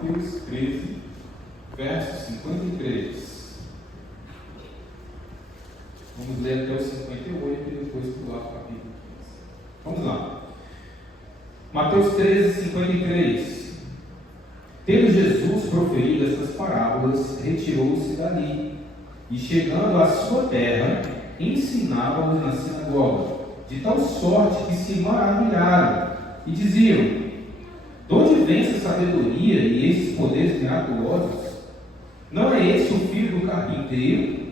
Mateus 13, verso 53. Vamos ler até o 58 e depois pular para o capítulo 15. Vamos lá. Mateus 13, 53. Tendo Jesus proferido estas parábolas, retirou-se dali, e chegando à sua terra, ensinava-os na sinagoga, de tal sorte que se maravilharam, e diziam: de onde vem essa sabedoria e esses poderes miraculosos? Não é esse o filho do carpinteiro?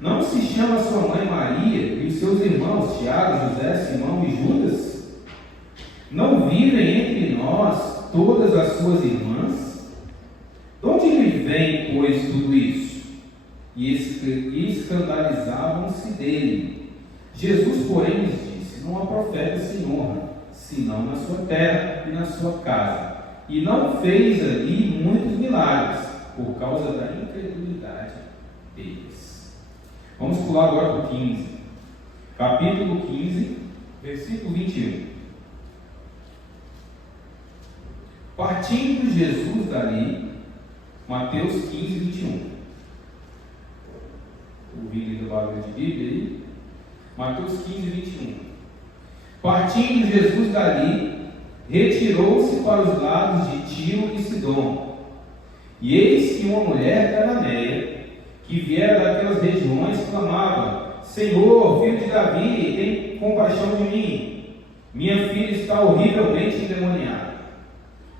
Não se chama sua mãe Maria e os seus irmãos Tiago, José, Simão e Judas? Não vivem entre nós todas as suas irmãs? De onde lhe vem, pois, tudo isso? E escandalizavam-se dele. Jesus, porém, lhes disse: não há profeta sem honra, senão na sua terra e na sua casa. E não fez ali muitos milagres, por causa da incredulidade deles. Vamos pular agora para o 15. Capítulo 15, versículo 21. Partindo Jesus dali, Mateus 15, 21. Ouvindo do barulho de Bíblia aí. Mateus 15, 21. Partindo Jesus dali, retirou-se para os lados de Tiro e Sidom. E eis que uma mulher cananeia, que viera daquelas regiões, clamava: Senhor, filho de Davi, tem compaixão de mim. Minha filha está horrivelmente endemoniada.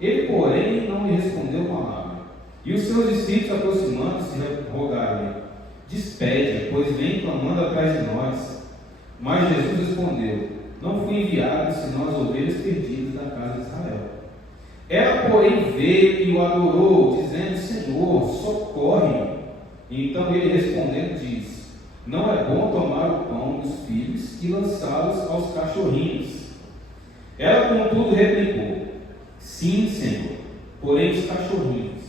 Ele, porém, não lhe respondeu palavra. E os seus discípulos, aproximando-se, rogaram-lhe: despede-a, pois vem clamando atrás de nós. Mas Jesus respondeu: não fui enviado senão as ovelhas perdidas da casa de Israel. Ela, porém, veio e o adorou, dizendo: Senhor, socorre-me. Então ele respondendo diz: não é bom tomar o pão dos filhos e lançá-los aos cachorrinhos. Ela, contudo, replicou: sim, Senhor, porém os cachorrinhos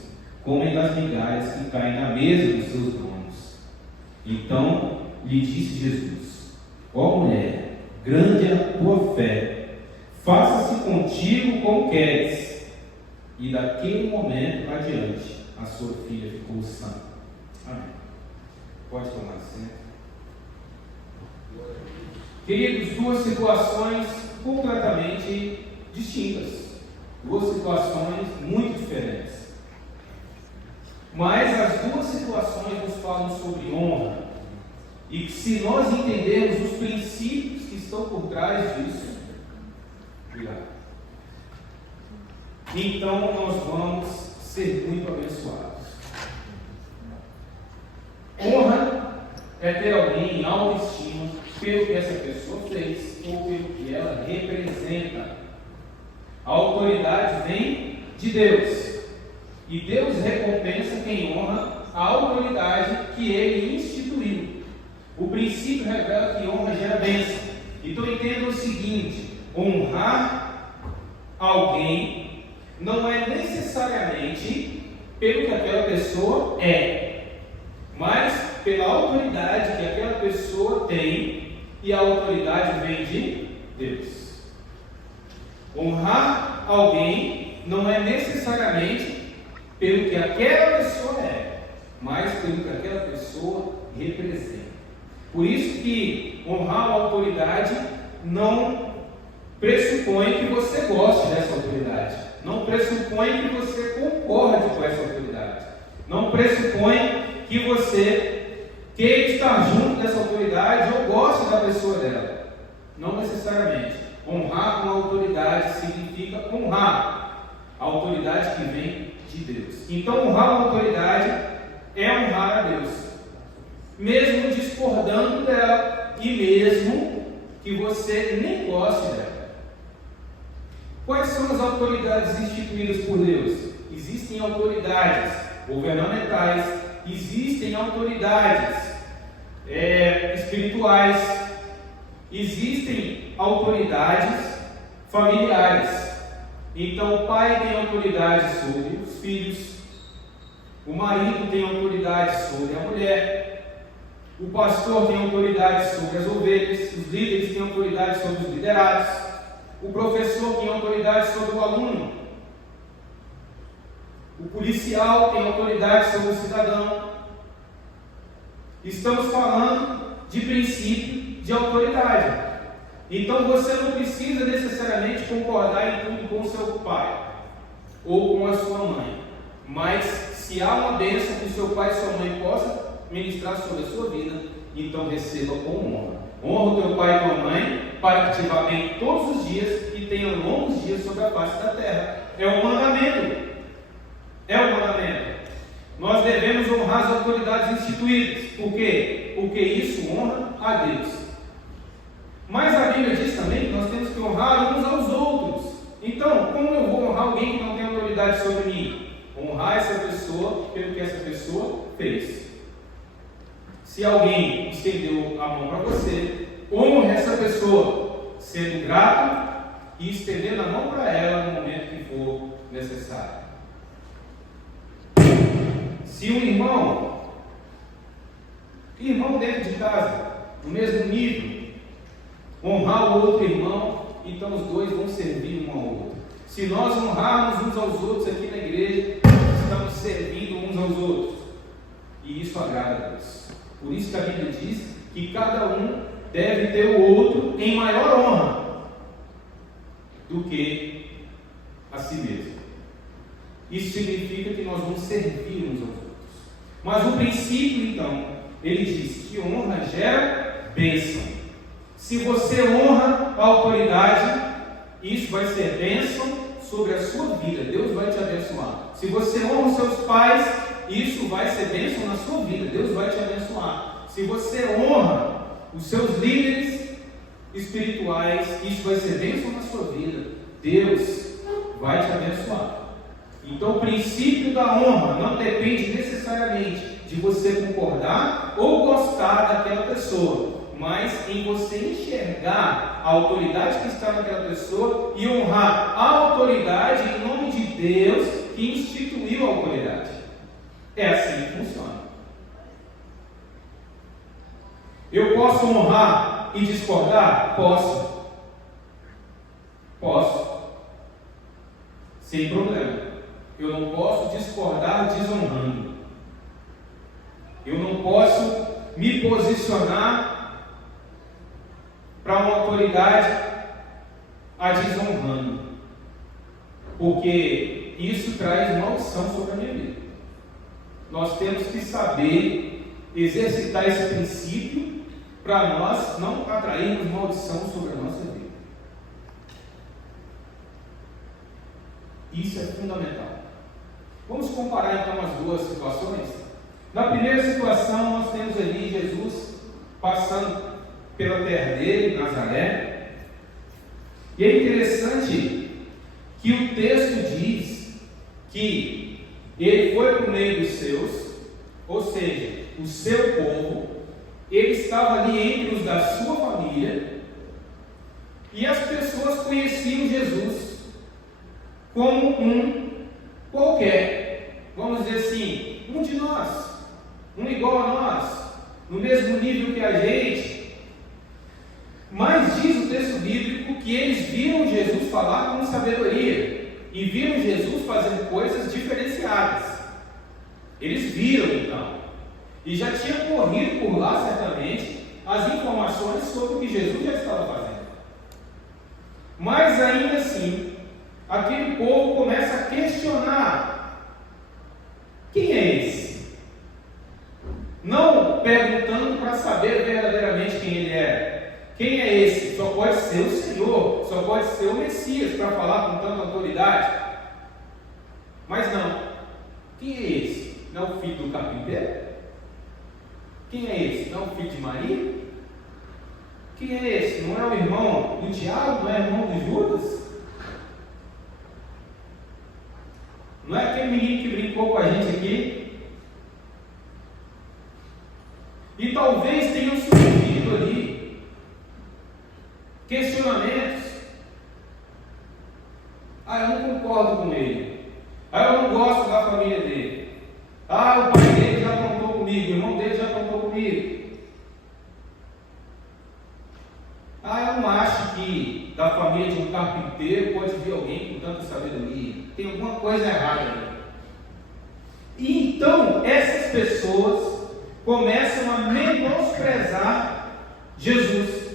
comem das migalhas que caem na mesa dos seus donos. Então lhe disse Jesus: ó mulher, grande é a tua fé, faça-se contigo como queres. E daquele momento adiante, a sua filha ficou sã. Amém. Pode tomar assento. Queridos, duas situações completamente distintas. Duas situações muito diferentes. Mas as duas situações nos falam sobre honra. E que, se nós entendermos os princípios que estão por trás disso, então nós vamos ser muito abençoados. Honra é ter alguém em autoestima pelo que essa pessoa fez ou pelo que ela representa. A autoridade vem de Deus, e Deus recompensa quem honra a autoridade que Ele instituiu. O princípio revela que honra gera bênção. Então entenda o seguinte: honrar alguém não é necessariamente pelo que aquela pessoa é, mas pela autoridade que aquela pessoa tem, e a autoridade vem de Deus. Honrar alguém não é necessariamente pelo que aquela pessoa é, mas pelo que aquela pessoa representa. Por isso que honrar a autoridade não pressupõe que você goste dessa autoridade, não pressupõe que você concorde com essa autoridade, não pressupõe que você queira estar junto dessa autoridade ou goste da pessoa dela. Não necessariamente. Honrar uma autoridade significa honrar a autoridade que vem de Deus. Então, honrar uma autoridade é honrar a Deus, mesmo discordando dela e mesmo que você nem goste dela. Quais são as autoridades instituídas por Deus? Existem autoridades governamentais, existem autoridades espirituais, existem autoridades familiares. Então, o pai tem autoridade sobre os filhos, o marido tem autoridade sobre a mulher, o pastor tem autoridade sobre as ovelhas, os líderes têm autoridade sobre os liderados, o professor tem autoridade sobre o aluno. O policial tem autoridade sobre o cidadão. Estamos falando de princípio de autoridade. Então você não precisa necessariamente concordar em tudo com o seu pai ou com a sua mãe. Mas se há uma bênção que o seu pai e sua mãe possam ministrar sobre a sua vida, então receba com honra. Honra o teu pai e tua mãe para que te vá bem todos os dias e tenha longos dias sobre a face da terra. É um mandamento. É um mandamento. Nós devemos honrar as autoridades instituídas. Por quê? Porque isso honra a Deus. Mas a Bíblia diz também que nós temos que honrar uns aos outros. Então, como eu vou honrar alguém que não tem autoridade sobre mim? Honrar essa pessoa pelo que essa pessoa fez. Se alguém estendeu a mão para você, honre essa pessoa, sendo grato e estendendo a mão para ela no momento que for necessário. Se um irmão dentro de casa, no mesmo nível, honrar o outro irmão, então os dois vão servir um ao outro. Se nós honrarmos uns aos outros aqui na igreja, estamos servindo uns aos outros. E isso agrada a Deus. Por isso que a Bíblia diz que cada um deve ter o outro em maior honra do que a si mesmo. Isso significa que nós vamos servir uns aos outros. Mas o princípio, então, ele diz que honra gera bênção. Se você honra a autoridade, isso vai ser bênção sobre a sua vida. Deus vai te abençoar. Se você honra os seus pais, isso vai ser bênção na sua vida. Deus vai te abençoar. Se você honra os seus líderes espirituais, isso vai ser bênção na sua vida. Deus vai te abençoar. Então o princípio da honra não depende necessariamente de você concordar ou gostar daquela pessoa, mas em você enxergar a autoridade que está naquela pessoa e honrar a autoridade em nome de Deus que instituiu a autoridade. É assim que funciona. Eu posso honrar e discordar? Posso. Sem problema. Eu não posso discordar desonrando. Eu não posso me posicionar para uma autoridade a desonrando. Porque isso traz maldição sobre a minha vida. Nós temos que saber exercitar esse princípio para nós não atrairmos maldição sobre a nossa vida. Isso é fundamental. Vamos comparar então as duas situações. Na primeira situação, nós temos ali Jesus passando pela terra dele, Nazaré. E é interessante que o texto diz que ele foi para o meio dos seus, ou seja, o seu povo, ele estava ali entre os da sua família, e as pessoas conheciam Jesus como um qualquer, vamos dizer assim, um de nós, um igual a nós, no mesmo nível que a gente. Mas diz o texto bíblico que eles viram Jesus falar com sabedoria e viram Jesus fazendo coisas diferenciadas. Eles viram então, e já tinha corrido por lá certamente as informações sobre o que Jesus já estava fazendo. Mas ainda assim, aquele povo começa a questionar: quem é esse? Não perguntando para saber verdadeiramente quem ele era. Quem é esse? Só pode ser o Senhor, só pode ser o Messias para falar com tanta autoridade. Mas não. Quem é esse? Não é o filho do carpinteiro? Quem é esse? Não é o filho de Maria? Quem é esse? Não é o irmão do Tiago? Não é o irmão de Judas? Não é aquele menino que brincou com a gente aqui? E talvez tenham surgido ali questionamentos. Eu não concordo com ele. Eu não gosto da família dele. O pai dele já aprontou comigo, o irmão dele já aprontou comigo. Eu não acho que da família de um carpinteiro pode vir alguém com tanta sabedoria. Tem alguma coisa errada ali. pessoas começam a menosprezar Jesus.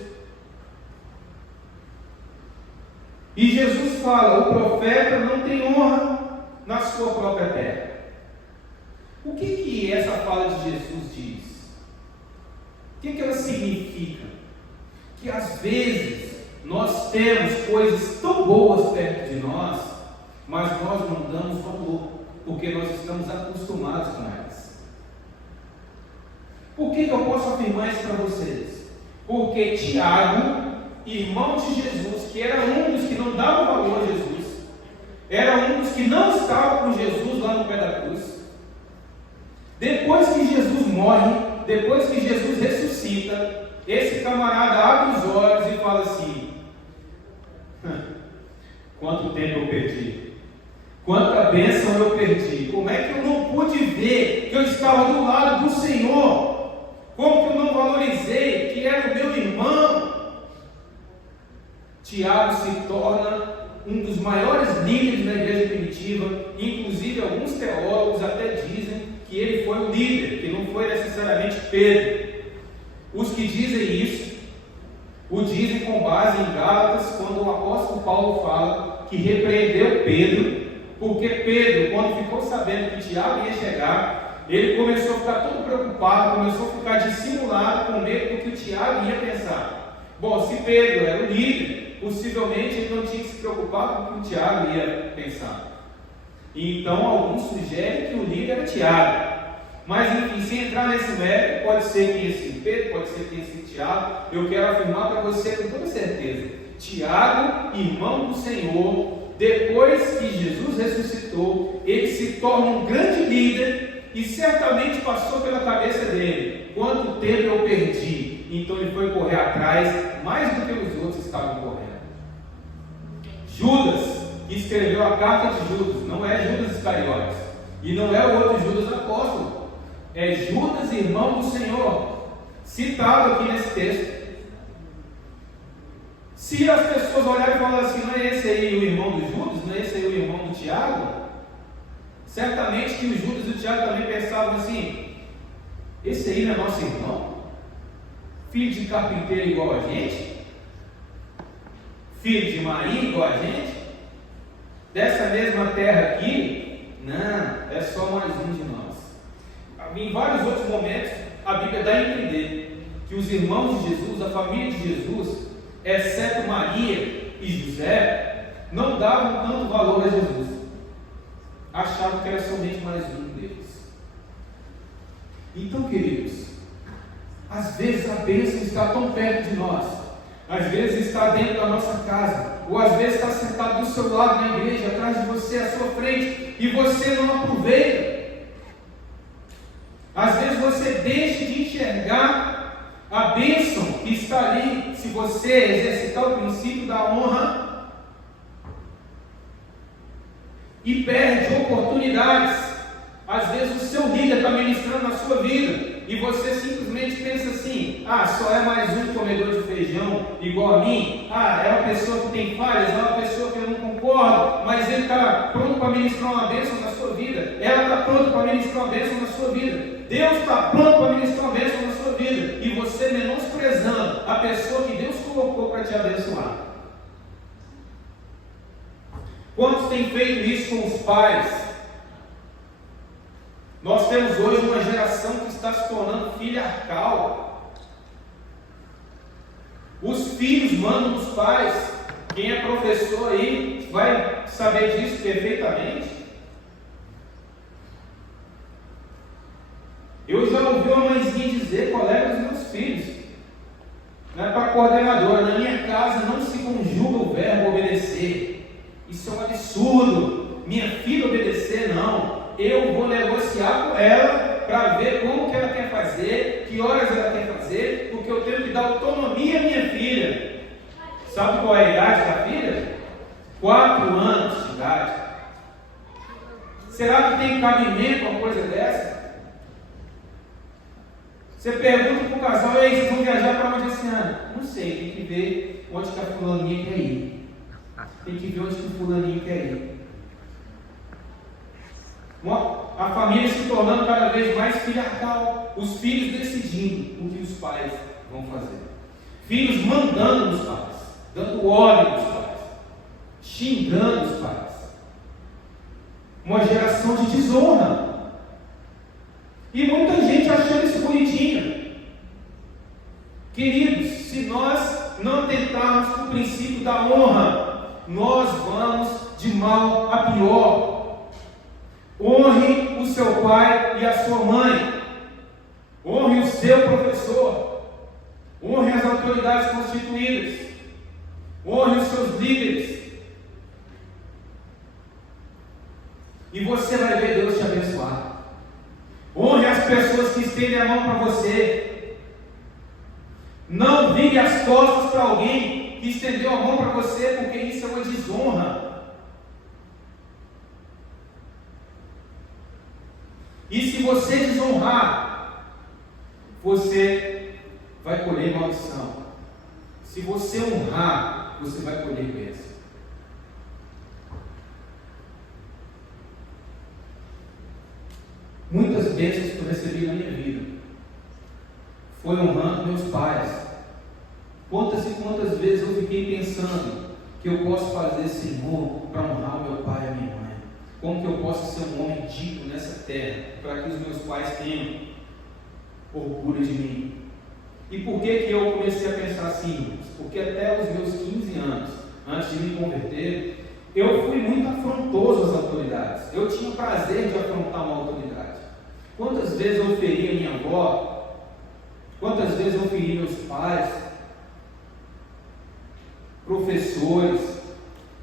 E Jesus fala: o profeta não tem honra na sua própria terra. O que essa fala de Jesus diz? O que ela significa? Que às vezes nós temos coisas tão boas perto de nós, mas nós não damos valor, porque nós estamos acostumados com elas. Por que eu posso afirmar isso para vocês? Porque Tiago, irmão de Jesus, que era um dos que não dava valor a Jesus, era um dos que não estava com Jesus lá no pé da cruz. Depois que Jesus morre, depois que Jesus ressuscita, esse camarada abre os olhos e fala assim: quanto tempo eu perdi, quanta bênção eu perdi, como é que eu não pude ver que eu estava do lado do Senhor, como que eu não valorizei que era o meu irmão? Tiago se torna um dos maiores líderes da igreja primitiva. Inclusive alguns teólogos até dizem que ele foi o líder, que não foi necessariamente Pedro. Os que dizem isso o dizem com base em Gálatas, quando o apóstolo Paulo fala que repreendeu Pedro, porque Pedro, quando ficou sabendo que Tiago ia chegar, ele começou a ficar todo preocupado, começou a ficar dissimulado, com medo do que o Tiago ia pensar. Bom, se Pedro era o líder, possivelmente ele não tinha que se preocupar com o que o Tiago ia pensar. E então alguns sugerem que o líder era Tiago. Mas enfim, sem entrar nesse mérito, pode ser que tenha sido Pedro, pode ser que tenha sido Tiago. Eu quero afirmar para você com toda certeza: Tiago, irmão do Senhor, depois que Jesus ressuscitou, ele se torna um grande líder, e certamente passou pela cabeça dele: quanto tempo eu perdi? Então ele foi correr atrás mais do que os outros estavam correndo. Judas, que escreveu a carta de Judas, não é Judas Iscariotes, e não é o outro Judas apóstolo, é Judas, irmão do Senhor, citado aqui nesse texto. Se as pessoas olharem e falarem assim: não é esse aí o irmão do Judas, não é esse aí o irmão do Tiago? Certamente que o Judas e o Tiago também pensavam assim: esse aí não é nosso irmão? Filho de carpinteiro igual a gente? Filho de Maria igual a gente? Dessa mesma terra aqui? Não, é só mais um de nós. Em vários outros momentos, a Bíblia dá a entender que os irmãos de Jesus, a família de Jesus, exceto Maria e José, não davam tanto valor a Jesus. Achavam que era somente mais um deles. Então, queridos, às vezes a bênção está tão perto de nós, às vezes está dentro da nossa casa, ou às vezes está sentado do seu lado na igreja, atrás de você, à sua frente, e você não aproveita. Às vezes você deixa de enxergar a bênção que está ali, se você exercitar o princípio da honra, e perde oportunidades. Às vezes o seu líder está ministrando na sua vida, e você simplesmente pensa assim: ah, só é mais um comedor de feijão igual a mim, ah, é uma pessoa que tem falhas, é uma pessoa que eu não concordo, mas ele está pronto para ministrar uma bênção na sua vida, ela está pronta para ministrar uma bênção na sua vida, Deus está pronto para ministrar uma bênção na sua vida, e você menosprezando a pessoa que Deus colocou para te abençoar. Quantos têm feito isso com os pais? Nós temos hoje uma geração que está se tornando filiarcal. Os filhos mandam dos pais. Quem é professor aí vai saber disso perfeitamente. Eu já ouvi uma mãezinha dizer, colega dos meus filhos, para a coordenadora: na minha casa não se conjuga o verbo obedecer. Isso é um absurdo. Minha filha obedecer, não. Eu vou negociar com ela para ver como que ela quer fazer, que horas ela quer fazer, porque eu tenho que dar autonomia à minha filha. Sabe qual é a idade da filha? 4 anos de idade. Será que tem cabimento uma coisa dessa? Você pergunta para o casal: ei, vocês vão viajar para onde esse ano? Não sei, tem que ver onde que a fulaninha quer ir. Tem que ver onde que o fulaninho quer ir. a família se tornando cada vez mais filial, os filhos decidindo o que os pais vão fazer, filhos mandando nos pais, dando ordem nos pais, xingando os pais, uma geração de desonra, e muita gente achando isso bonitinho. Queridos, se nós não atentarmos para o princípio da honra, nós vamos de mal a pior. Honre o seu pai e a sua mãe, honre o seu professor, honre as autoridades constituídas, honre os seus líderes, e você vai ver Deus te abençoar. Honre as pessoas que estendem a mão para você. Não vire as costas para alguém que estendeu a mão para você, porque isso é uma desonra. E se você desonrar, você vai colher maldição. Se você honrar, você vai colher bênção. Muitas bênçãos que eu recebi na minha vida foi honrando meus pais. Quantas e quantas vezes eu fiquei pensando que eu posso fazer, Senhor, para honrar o meu pai e a minha mãe? Como que eu posso ser um homem digno nessa terra, para que os meus pais tenham orgulho de mim? E por que eu comecei a pensar assim? Porque até os meus 15 anos, antes de me converter, eu fui muito afrontoso às autoridades. Eu tinha prazer de afrontar uma autoridade. Quantas vezes eu feri a minha avó? Quantas vezes eu feri meus pais? Professores?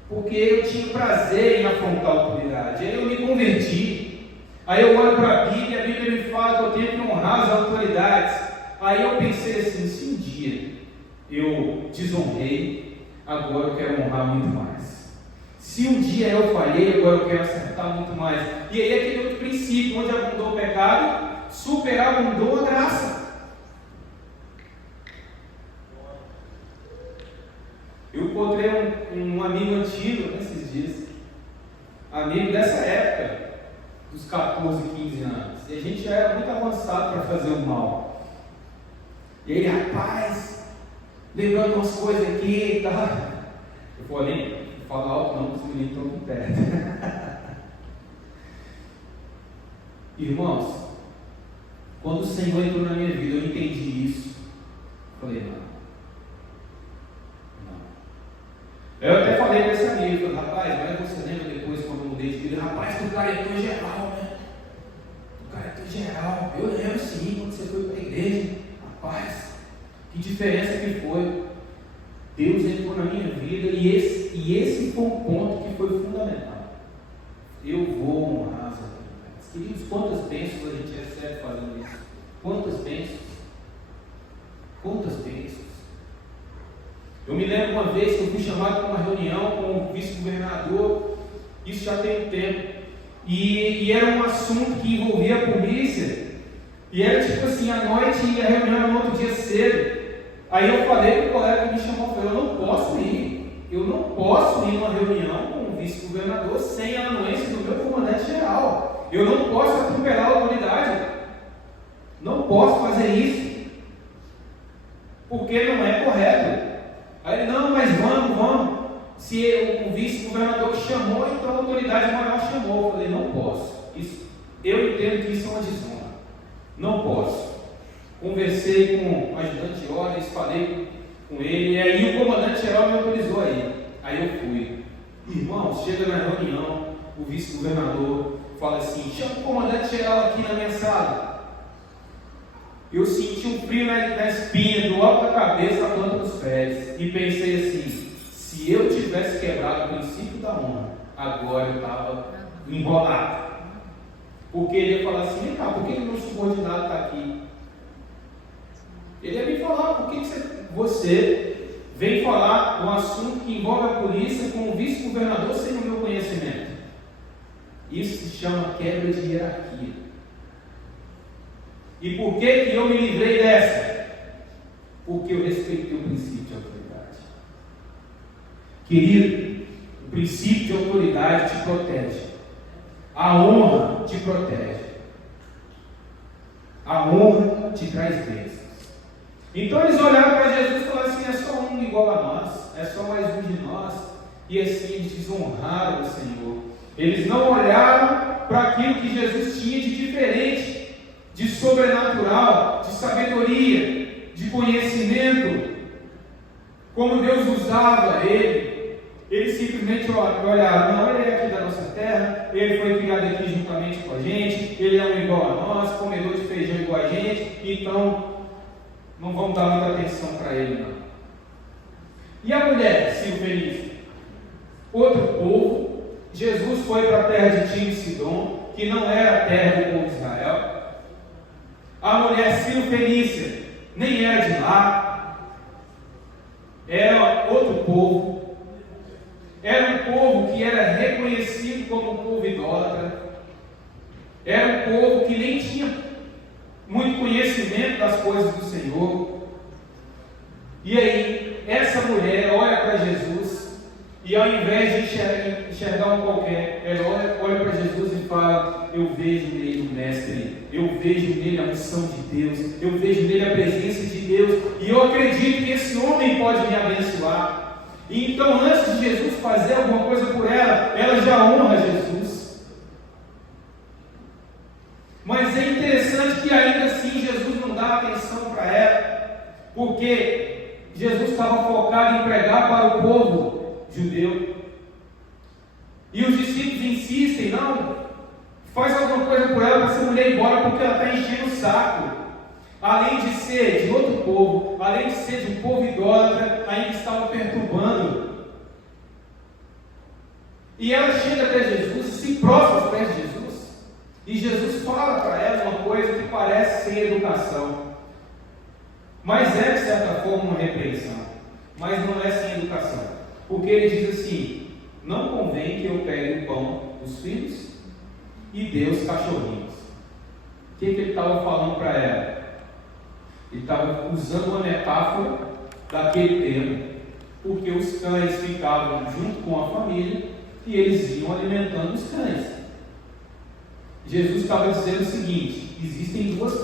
Porque eu tinha prazer em afrontar a autoridade. Aí eu me converti. Aí eu olho para a Bíblia e a Bíblia me fala que eu tenho que honrar as autoridades. Aí eu pensei assim, se um dia eu desonrei, agora eu quero honrar muito mais. Se um dia eu falhei, agora eu quero acertar muito mais. E aí aquele outro princípio, onde abundou o pecado, superabundou a graça. Eu encontrei um amigo antigo nesses dias, amigo dessa época, dos 14, 15 anos. E a gente já era muito avançado para fazer o mal. E aí, rapaz, lembrando umas coisas aqui e tal. Eu falei, não fala alto não, porque os meninos estão muito perto. Irmãos, quando o Senhor entrou na minha vida, eu entendi isso. Eu falei, não. Eu até falei para esse amigo, rapaz, mas você lembra depois quando eu mudei de vida? Rapaz, tu caretou geral, né? Tu caretou geral. Eu lembro sim, quando você foi para a igreja. Rapaz, que diferença que foi. Deus entrou na minha vida e esse foi um ponto que foi fundamental. Eu vou honrar as autoridades. Queridos, quantas bênçãos a gente recebe fazendo isso? Quantas bênçãos? Quantas bênçãos? Eu me lembro uma vez que eu fui chamado para uma reunião com o vice-governador, isso já tem um tempo, e era um assunto que envolvia a polícia, e era tipo assim, à noite e a reunião era no outro dia cedo. Aí eu falei para o colega que me chamou, eu falei, eu não posso ir numa reunião com o vice-governador sem a anuência do meu comandante-geral, eu não posso atropelar a autoridade, não posso fazer isso, porque não é correto. Aí ele, não, mas vamos. Se o vice-governador chamou, então a autoridade maior chamou. Eu falei, não posso. Eu entendo que isso é uma desonra. Não posso. Conversei com o ajudante de ordens, falei com ele, e aí o comandante-geral me autorizou aí. Aí eu fui. Irmãos, chega na reunião, o vice-governador fala assim, chama o comandante-geral aqui na minha sala. Eu senti um frio na espinha, do alto da cabeça à planta dos pés, e pensei assim, se eu tivesse quebrado o princípio da honra, agora eu estava enrolado. Porque ele ia falar assim, vem cá, por que o meu subordinado está aqui? Ele ia me falar, por que você vem falar um assunto que envolve a polícia com o vice-governador sem o meu conhecimento? Isso se chama quebra de hierarquia. E por que eu me livrei dessa? Porque eu respeitei o princípio de autoridade. Querido, o princípio de autoridade te protege. A honra te protege. A honra te traz bênçãos. Então eles olharam para Jesus e falaram assim: é só um igual a nós, é só mais um de nós. E assim eles desonraram o Senhor. Eles não olharam para aquilo que Jesus tinha de diferente, de sobrenatural, de sabedoria, de conhecimento, como Deus usava ele. Eles simplesmente olharam: não, ele é aqui da nossa terra, ele foi criado aqui juntamente com a gente, ele é um igual a nós, comedor de feijão igual a gente, então não vamos dar muita atenção para ele, não. E a mulher, Sirofenícia? Outro povo. Jesus foi para a terra de Tiro e Sidom, que não era a terra do povo de Israel. A mulher Sirofenícia nem era de lá, era outro povo. Era um povo que era reconhecido como um povo idólatra. Era um povo que nem tinha muito conhecimento das coisas do Senhor. E aí, essa mulher olha para Jesus, e ao invés de enxergar um qualquer, ela olha para Jesus e fala: eu vejo nele o Mestre, eu vejo nele a unção de Deus, eu vejo nele a presença de Deus, e eu acredito que esse homem pode me abençoar. E então, antes de Jesus fazer alguma coisa por ela, ela já honra Jesus. Mas é interessante que ainda assim Jesus não dá atenção para ela, porque Jesus estava focado em pregar para o povo judeu. E os discípulos insistem: não, faz alguma coisa por ela para essa mulher ir embora, porque ela está enchendo o saco. Além de ser de outro povo, além de ser de um povo idólatra, ainda estava perturbando. E ela chega até Jesus e se prostra aos pés de Jesus. E Jesus fala para ela uma coisa que parece ser educação, mas é de certa forma uma repreensão, mas não é sem educação, porque ele diz assim: não convém que eu pegue o pão dos filhos e dê os cachorrinhos. O que ele estava falando para ela? Ele estava usando uma metáfora daquele tempo, porque os cães ficavam junto com a família e eles iam alimentando os cães. Jesus estava dizendo o seguinte: existem duas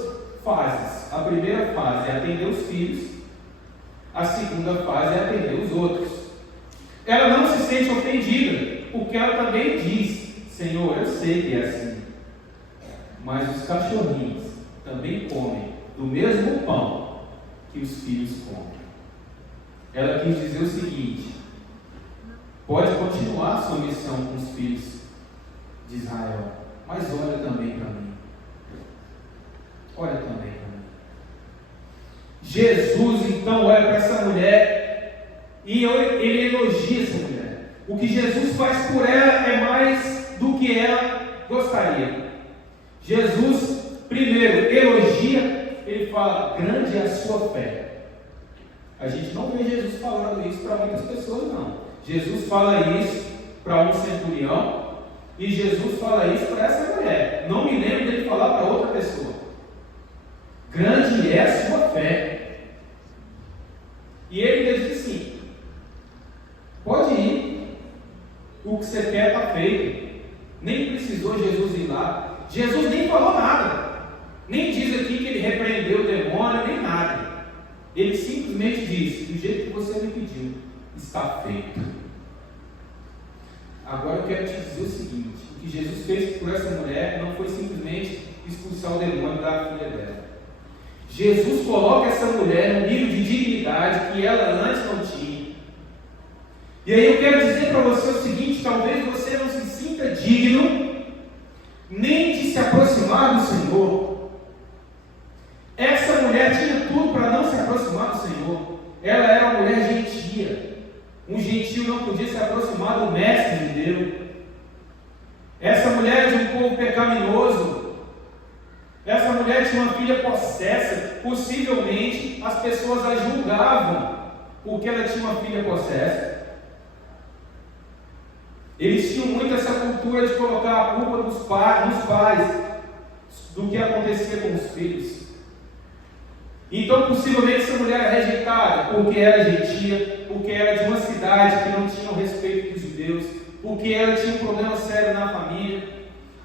fases. A primeira fase é atender os filhos, a segunda fase é atender os outros. Ela não se sente ofendida, porque ela também diz: Senhor, eu sei que é assim, mas os cachorrinhos também comem do mesmo pão que os filhos comem. Ela quis dizer o seguinte: pode continuar a sua missão com os filhos de Israel, mas olha também para mim. Olha também para mim. Jesus então olha para essa mulher e ele elogia essa mulher. O que Jesus faz por ela é mais do que ela gostaria. Jesus primeiro elogia. Ele fala: grande é a sua fé. A gente não vê Jesus falando isso para muitas pessoas, não. Jesus fala isso para um centurião, e Jesus fala isso para essa mulher. Não me lembro dele falar para outra pessoa. Grande é a sua fé. E ele diz assim: pode ir, o que você quer está feito. Nem precisou Jesus ir lá. Jesus nem falou nada. Nem diz aqui que ele repreendeu o demônio, nem nada. Ele simplesmente diz: do jeito que você me pediu, está feito. Agora eu quero te dizer o seguinte: o que Jesus fez por essa mulher não foi simplesmente expulsar o demônio da filha dela. Jesus coloca essa mulher num nível de dignidade que ela antes não tinha. E aí eu quero dizer para você o seguinte: talvez você não se sinta digno nem de se aproximar do Senhor. Essa mulher tinha tudo para não se aproximar do Senhor. Ela era uma mulher gentia. Um gentio não podia se aproximar do Mestre de Deus. Essa mulher de um povo pecaminoso. Essa mulher tinha uma filha possessa. Possivelmente as pessoas a julgavam porque ela tinha uma filha possessa. Eles tinham muito essa cultura de colocar a culpa nos pais do que acontecia com os filhos. Então, possivelmente, essa mulher era rejeitada porque era gentia, porque era de uma cidade que não tinha o respeito dos judeus, porque ela tinha um problema sério na família.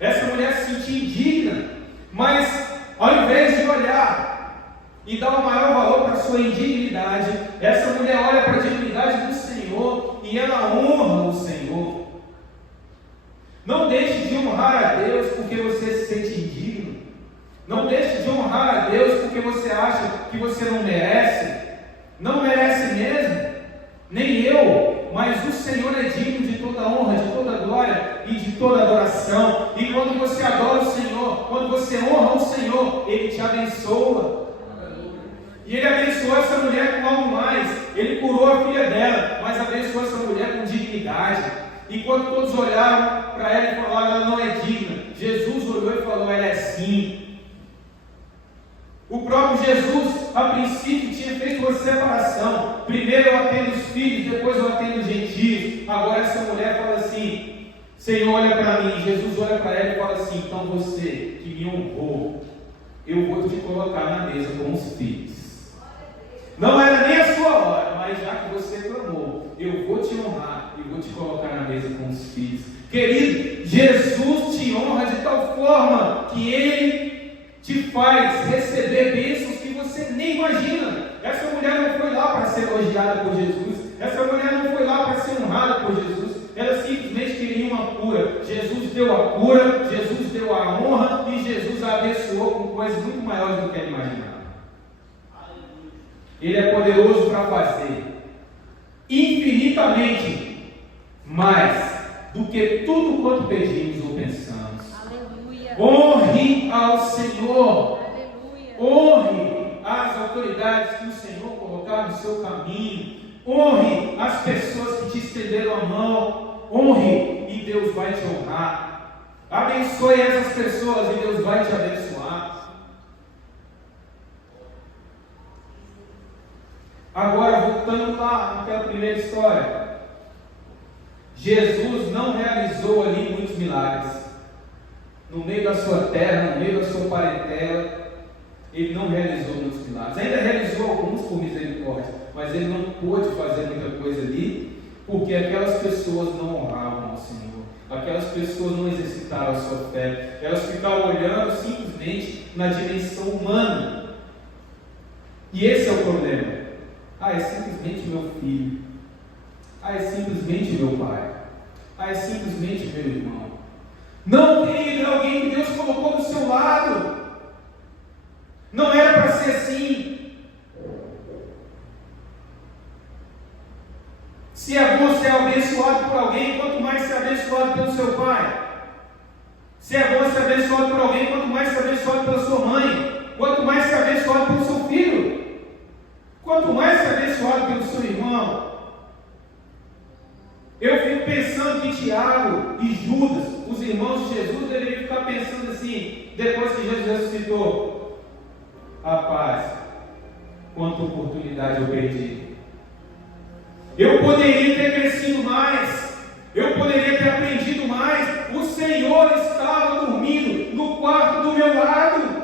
Essa mulher se sentia indigna, mas ao invés de olhar e dar o maior valor para a sua indignidade, essa mulher olha para a dignidade do Senhor e ela honra o Senhor. Não deixe de honrar a Deus porque você se sente indigno. Não deixe de honrar a Deus porque você acha que você não merece. Não merece mesmo, nem eu, mas o Senhor é digno de toda honra, de toda glória e de toda adoração. E quando você adora o Senhor, quando você honra o Senhor, Ele te abençoa. E Ele abençoou essa mulher com algo mais. Ele curou a filha dela, mas abençoou essa mulher com dignidade. E quando todos olharam para ela e falaram, ela não é digna, Jesus olhou e falou, ela é sim. O próprio Jesus, a princípio, tinha feito uma separação. Primeiro eu atendo os filhos, depois eu atendo os gentios. Agora essa mulher fala assim, Senhor, olha para mim. Jesus olha para ela e fala assim, então você que me honrou, eu vou te colocar na mesa com os filhos. Não era nem a sua hora, mas já que você clamou, eu vou te honrar e vou te colocar na mesa com os filhos. Querido, Jesus te honra de tal forma que Ele te faz receber bênçãos que você nem imagina. Essa mulher não foi lá para ser elogiada por Jesus. Essa mulher não foi lá para ser honrada por Jesus. Ela simplesmente queria uma cura. Jesus deu a cura, Jesus deu a honra e Jesus a abençoou com coisas muito maiores do que ela imaginava. Ele é poderoso para fazer infinitamente mais do que tudo quanto pedimos ou pensamos. Honre ao Senhor. Aleluia. Honre as autoridades que o Senhor colocar no seu caminho. Honre as pessoas que te estenderam a mão. Honre e Deus vai te honrar. Abençoe essas pessoas e Deus vai te abençoar. Agora, voltando lá naquela primeira história, Jesus não realizou ali muitos milagres. No meio da sua terra, no meio da sua parentela, Ele não realizou muitos milagres. Ainda realizou alguns por misericórdia, mas Ele não pôde fazer muita coisa ali, porque aquelas pessoas não honravam o Senhor. Aquelas pessoas não exercitaram a sua fé. Elas ficavam olhando simplesmente na dimensão humana. E esse é o problema. É simplesmente meu filho. É simplesmente meu pai. É simplesmente meu irmão. Não tem alguém que Deus colocou do seu lado. Não era para ser assim. Se é bom ser abençoado por alguém, quanto mais ser abençoado pelo seu pai. Se é bom ser abençoado por alguém, quanto mais ser abençoado pela sua mãe. Quanto mais ser abençoado pelo seu filho. Quanto mais ser abençoado pelo seu irmão. Eu fico pensando que Tiago e Judas, os irmãos de Jesus, deveriam ficar pensando assim, depois que Jesus ressuscitou: rapaz, quanta oportunidade eu perdi. Eu poderia ter crescido mais, eu poderia ter aprendido mais. O Senhor estava dormindo no quarto do meu lado.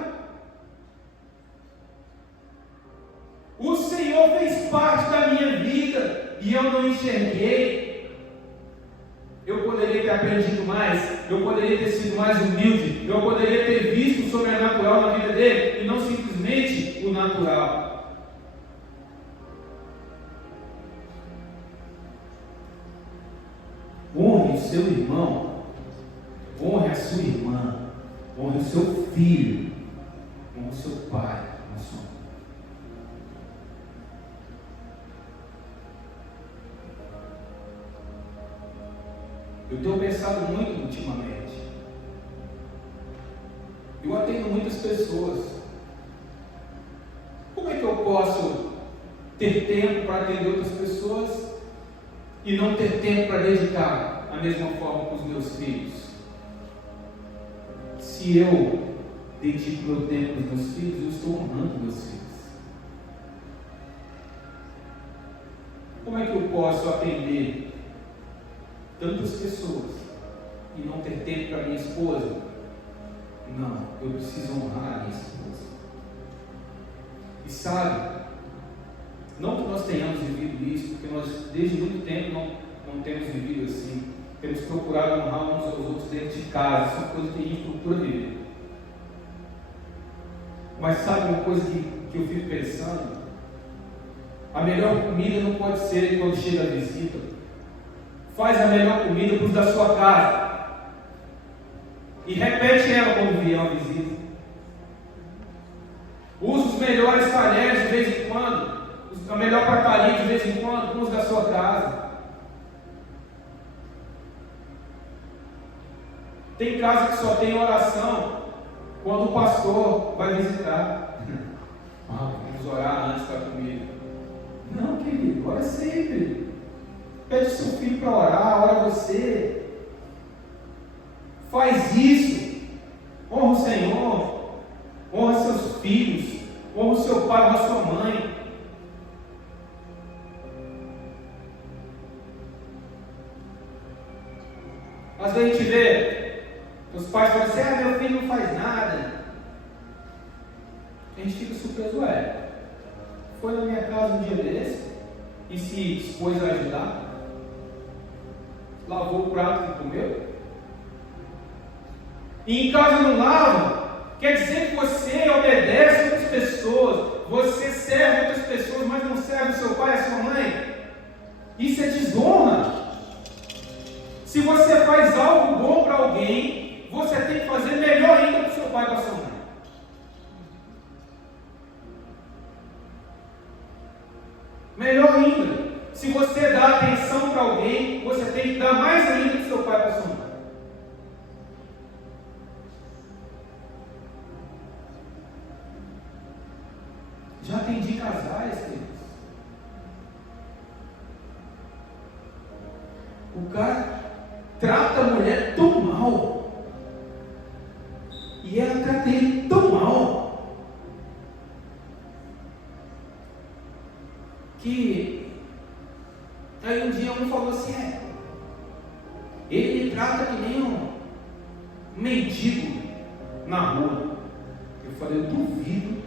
O Senhor fez parte da minha vida e eu não enxerguei. Eu poderia ter aprendido mais, eu poderia ter sido mais humilde, eu poderia ter visto o sobrenatural na vida dele e não simplesmente o natural. Honre o seu irmão, honre a sua irmã, honre o seu filho, honre o seu pai, honre a sua mãe. Eu tenho pensado muito ultimamente. Eu atendo muitas pessoas. Como é que eu posso ter tempo para atender outras pessoas e não ter tempo para dedicar a mesma forma com os meus filhos? Se eu dedico meu tempo para os meus filhos, eu estou honrando meus filhos. Como é que eu posso atender tantas pessoas e não ter tempo para minha esposa? Não, eu preciso honrar a minha esposa. E sabe, não que nós tenhamos vivido isso, porque nós desde muito tempo não temos vivido assim, Temos procurado honrar uns aos outros dentro de casa. Isso é coisa que a gente procura viver. Mas sabe uma coisa que eu fico pensando? A melhor comida não pode ser quando chega a visita. Faz a melhor comida para os da sua casa. E repete ela quando vier uma visita. Usa os melhores talheres de vez em quando. A melhor prataria de vez em quando para os da sua casa. Tem casa que só tem oração quando o pastor vai visitar. Vamos orar antes da comida. Não, querido, ora sempre. Pede o seu filho para orar, ora você. Faz isso. Honra o Senhor. Honra seus filhos. Honra o seu pai, honra a sua mãe. Às vezes a gente vê os pais falam assim: meu filho não faz nada. A gente fica surpreso, foi na minha casa um dia desse e se dispôs a ajudar, lavou o prato que comeu, e em casa não lava, quer dizer que você obedece outras pessoas, você serve outras pessoas, mas não serve o seu pai e a sua mãe. Isso é desonra. Se você faz algo bom para alguém, você tem que fazer melhor ainda para o seu pai e para a sua mãe. Melhor ainda, se você dá atenção para alguém, você tem que dar mais ainda para o seu pai e para a sua mãe. Já atendi casais, queridos. O cara trata a mulher tão mal, e ela trata ele tão mal, que aí um dia um falou assim: ele me trata que nem um mendigo na rua. Eu falei: eu duvido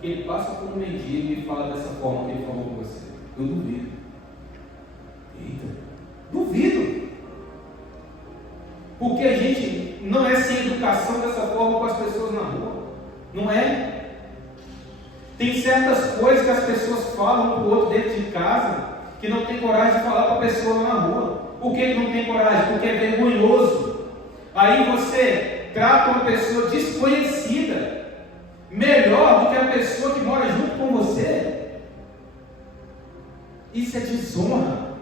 que ele passe por um mendigo e fala dessa forma que ele falou com você. Eu duvido. Eita, duvido. Porque a gente não é sem educação dessa forma com as pessoas na rua. Não é. Tem certas coisas que as pessoas falam um para o outro dentro de casa, que não tem coragem de falar para a pessoa lá na rua. Por que não tem coragem? Porque é vergonhoso. Aí você trata uma pessoa desconhecida melhor do que a pessoa que mora junto com você. Isso é desonra.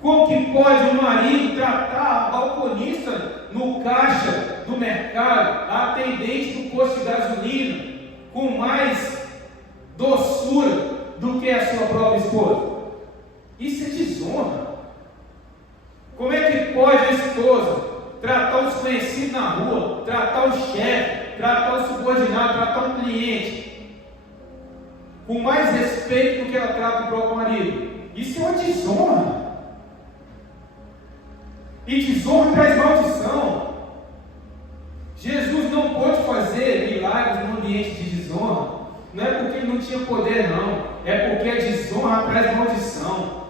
Como que pode um marido tratar a balconista no caixa do mercado, a atendente do posto de gasolina, com mais doçura do que a sua própria esposa? Isso é desonra. Como é que pode a esposa tratar o desconhecido na rua, tratar o chefe, tratar o subordinado, tratar um cliente com mais respeito do que ela trata o próprio marido? Isso é uma desonra. E desonra traz maldição. Jesus não pôde fazer milagres no ambiente de desonra. Não é porque ele não tinha poder, não. É porque a desonra traz maldição.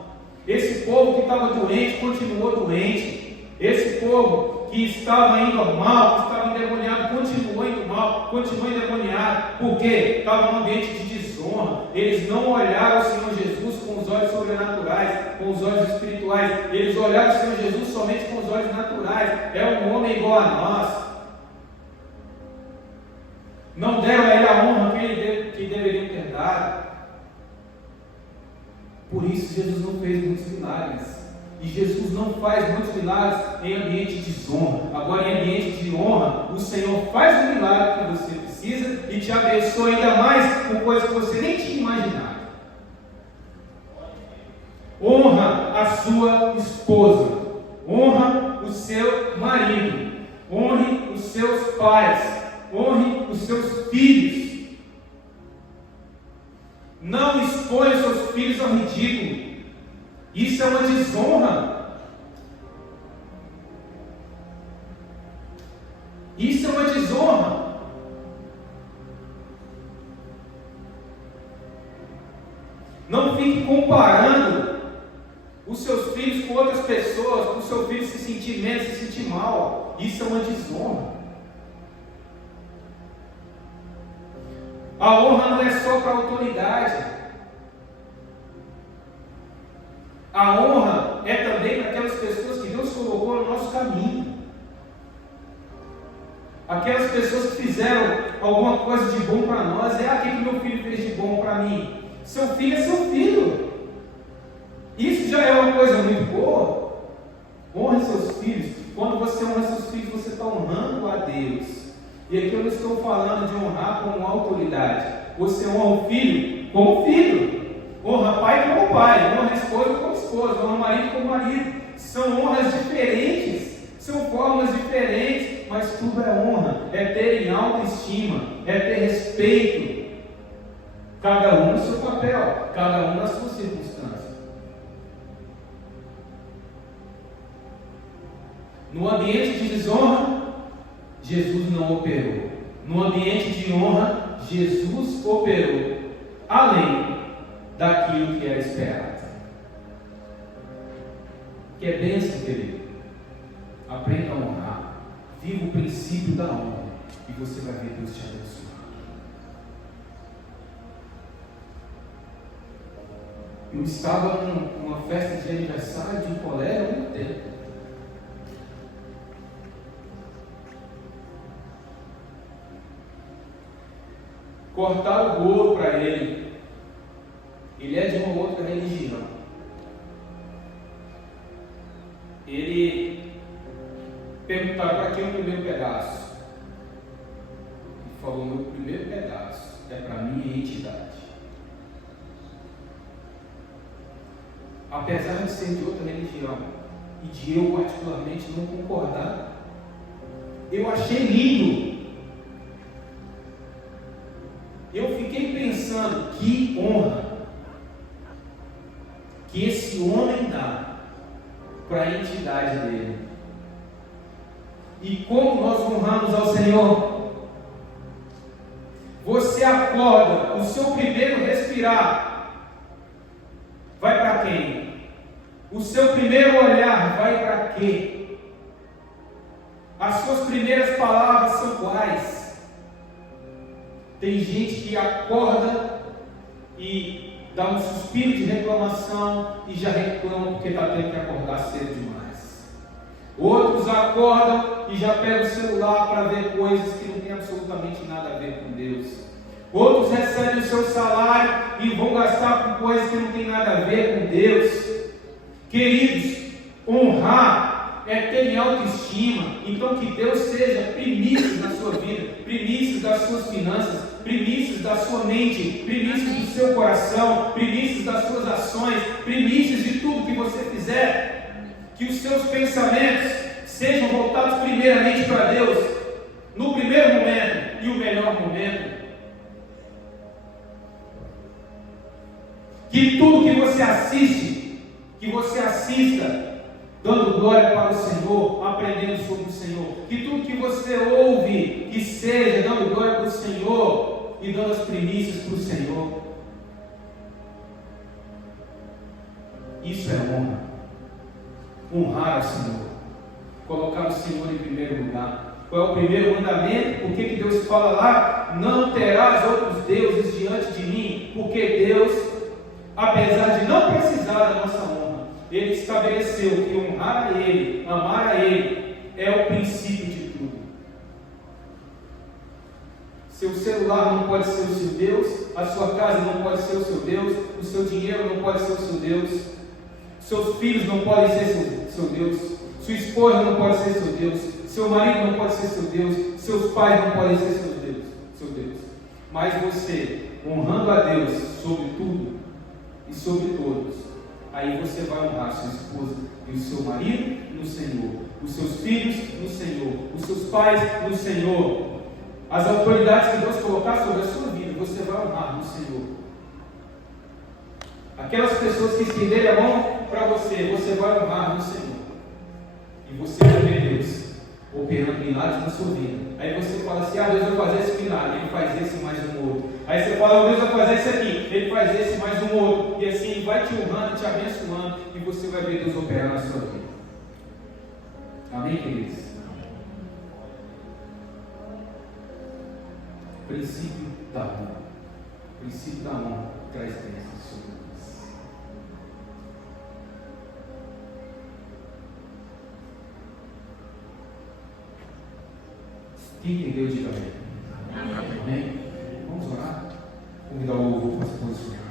Esse povo que estava doente continuou doente. Esse povo que estava indo mal, que estava endemoniado, continuou indo mal, continuou endemoniado. Por quê? Estava num ambiente de desonra. Eles não olharam o Senhor Jesus com os olhos sobrenaturais, com os olhos espirituais. Eles olharam o Senhor Jesus somente com os olhos naturais. É um homem igual a nós. Não deram a ele a honra que deveriam ter dado. Por isso Jesus não fez muitos milagres. E Jesus não faz muitos milagres em ambiente de desonra. Agora, em ambiente de honra, o Senhor faz o milagre que você precisa e te abençoa ainda mais com coisas que você nem tinha imaginado. Honra a sua esposa, honra o seu marido, honre os seus pais, honre os seus filhos. Não exponha seus filhos ao ridículo. Isso é uma desonra. Isso é uma desonra. Não fique comparando os seus filhos com outras pessoas, para o seu filho se sentir menos, se sentir mal. Isso é uma desonra. A honra não é só para a autoridade. A honra é também para aquelas pessoas que Deus colocou no nosso caminho. Aquelas pessoas que fizeram alguma coisa de bom para nós. O que meu filho fez de bom para mim? Seu filho é seu filho. Isso já é uma coisa muito boa. Honre seus filhos. Quando você honra seus filhos, você está honrando a Deus. E aqui eu não estou falando de honrar como autoridade. Você honra o filho como filho. Honra pai como pai. Honra esposa como esposa. Honra marido como marido. São honras diferentes. São formas diferentes. Mas tudo é honra. É ter em autoestima. É ter respeito. Cada um no seu papel. Cada um na sua circunstância. No ambiente de desonra, Jesus não operou. No ambiente de honra, Jesus operou, além daquilo que era esperado. Que é bênção, querido. Aprenda a honrar. Viva o princípio da honra. E você vai ver Deus te abençoar. Eu estava numa festa de aniversário de um colega há muito tempo. Cortaram o bolo para ele. Ele é de uma outra religião. Ele perguntaram para quem o primeiro pedaço. Ele falou: meu primeiro pedaço é para minha entidade. Apesar de ser de outra religião e de eu particularmente não concordar, eu achei lindo. Eu fiquei pensando, que honra que esse homem dá para a entidade dele. E como nós honramos ao Senhor. Você acorda, o seu primeiro respirar vai para quem? O seu primeiro olhar vai para quê? As suas primeiras palavras são quais? Tem gente que acorda e dá um suspiro de reclamação e já reclama porque está tendo que acordar cedo demais. Outros acordam e já pegam o celular para ver coisas que não tem absolutamente nada a ver com Deus. Outros recebem o seu salário e vão gastar com coisas que não tem nada a ver com Deus. Queridos, honrar é ter em autoestima. Então que Deus seja primícias na sua vida, primícias das suas finanças, primícias da sua mente, primícias do seu coração, primícias das suas ações, primícias de tudo que você fizer. Que os seus pensamentos sejam voltados primeiramente para Deus, no primeiro momento e o melhor momento. Que tudo que você assiste, que você assista dando glória para o Senhor, aprendendo sobre o Senhor. Que tudo que você ouve, que seja dando glória para o Senhor e dando as primícias para o Senhor. Isso é honra. Honrar o Senhor. Colocar o Senhor em primeiro lugar. Qual é o primeiro mandamento? Por que Deus fala lá? Não terás outros deuses diante de mim. Porque Deus, apesar de não precisar da nossa honra, Ele estabeleceu que honrar a Ele, amar a Ele, é o princípio de tudo. Seu celular não pode ser o seu Deus, a sua casa não pode ser o seu Deus, o seu dinheiro não pode ser o seu Deus, seus filhos não podem ser seu Deus, sua esposa não pode ser seu Deus, seu marido não pode ser seu Deus, seus pais não podem ser seu Deus. Mas você, honrando a Deus sobre tudo e sobre todos, aí você vai honrar sua esposa e o seu marido no Senhor, os seus filhos no Senhor, os seus pais no Senhor, as autoridades que Deus colocar sobre a sua vida, você vai honrar no Senhor. Aquelas pessoas que estenderem a mão para você, você vai honrar no Senhor. E você vai ver Deus operando milagres na sua vida. Aí você fala assim: Deus vai fazer esse milagre, Ele faz esse mais um outro. Aí você fala: Deus vai fazer esse aqui, Ele faz esse mais um outro. E assim Ele vai te honrando, te abençoando, e você vai ver Deus operar na sua vida. Amém, queridos? Princípio da honra. O princípio da honra traz bênçãos sobre nós. Quem entendeu, diga amém. Amém? Vamos orar? Convidar o louvor para se posicionar aqui.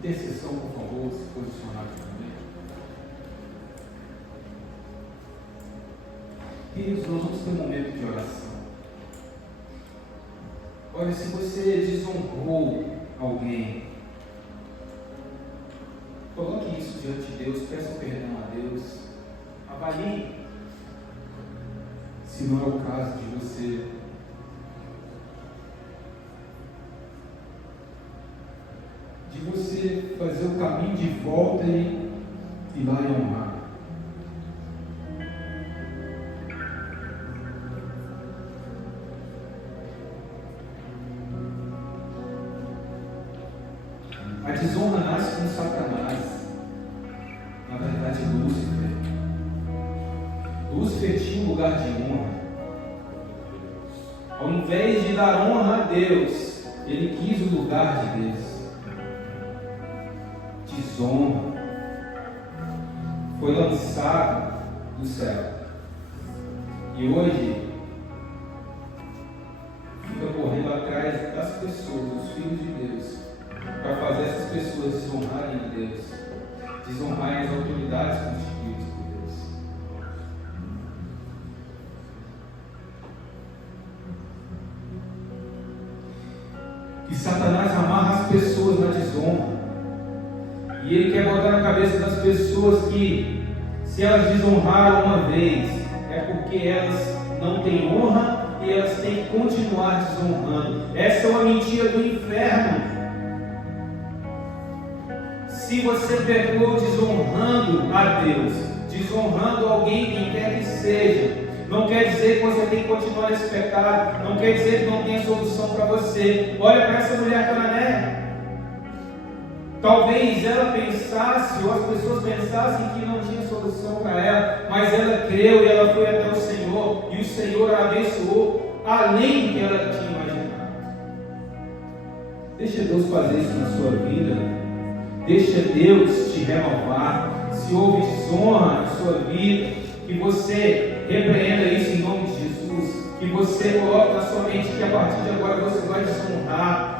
Intercessão, por favor, se posicionar aqui também. Queridos, nós vamos ter um momento de oração. Olha, se você desonrou alguém, coloque isso diante de Deus, peça perdão a Deus, avalie se não é o caso de você fazer o caminho de volta e ir lá e honrar. A desonra nasce com Satanás, na verdade Lúcifer. Lúcifer tinha um lugar de honra. Ao invés de dar honra a Deus, ele quis o lugar de Deus. Desonra foi lançado do céu e hoje fica correndo atrás das pessoas, dos filhos de Deus, para fazer essas pessoas desonrarem a Deus, desonrarem as autoridades constituídas por Deus. E Satanás amarra as pessoas na desonra. E ele quer botar na cabeça das pessoas que, se elas desonraram uma vez, é porque elas não têm honra e elas têm que continuar desonrando. Essa é uma mentira do inferno. Se você pegou desonrando a Deus, desonrando alguém, quem quer que seja, não quer dizer que você tem que continuar nesse pecado, não quer dizer que não tem solução para você. Olha para essa mulher cananeia. Talvez ela pensasse, ou as pessoas pensassem que não tinha solução para ela, mas ela creu e ela foi até o Senhor, e o Senhor a abençoou, além do que ela tinha imaginado. Deixa Deus fazer isso na sua vida, deixa Deus te renovar. Se houve desonra na sua vida, que você repreenda isso em nome de Jesus, que você coloque na sua mente que a partir de agora você vai desonrar.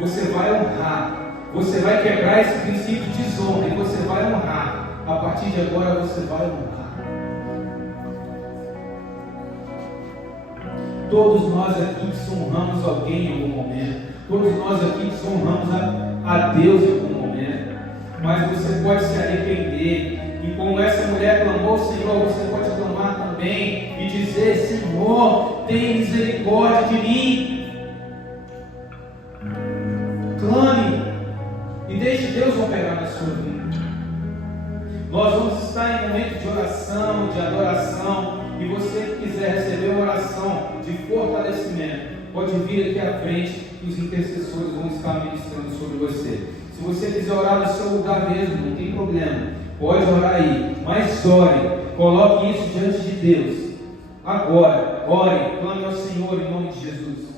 Você vai honrar, você vai quebrar esse princípio de desonra e você vai honrar. A partir de agora você vai honrar. Todos nós aqui desonramos alguém em algum momento, todos nós aqui desonramos a Deus em algum momento, mas você pode se arrepender, e como essa mulher clamou ao Senhor, você pode clamar também e dizer: Senhor, tem misericórdia de mim. Clame e deixe Deus operar na sua vida. Nós vamos estar em momento de oração, de adoração, e você que quiser receber uma oração de fortalecimento, pode vir aqui à frente e os intercessores vão estar ministrando sobre você. Se você quiser orar no seu lugar mesmo, não tem problema, pode orar aí, mas ore, coloque isso diante de Deus. Agora, ore, clame ao Senhor em nome de Jesus.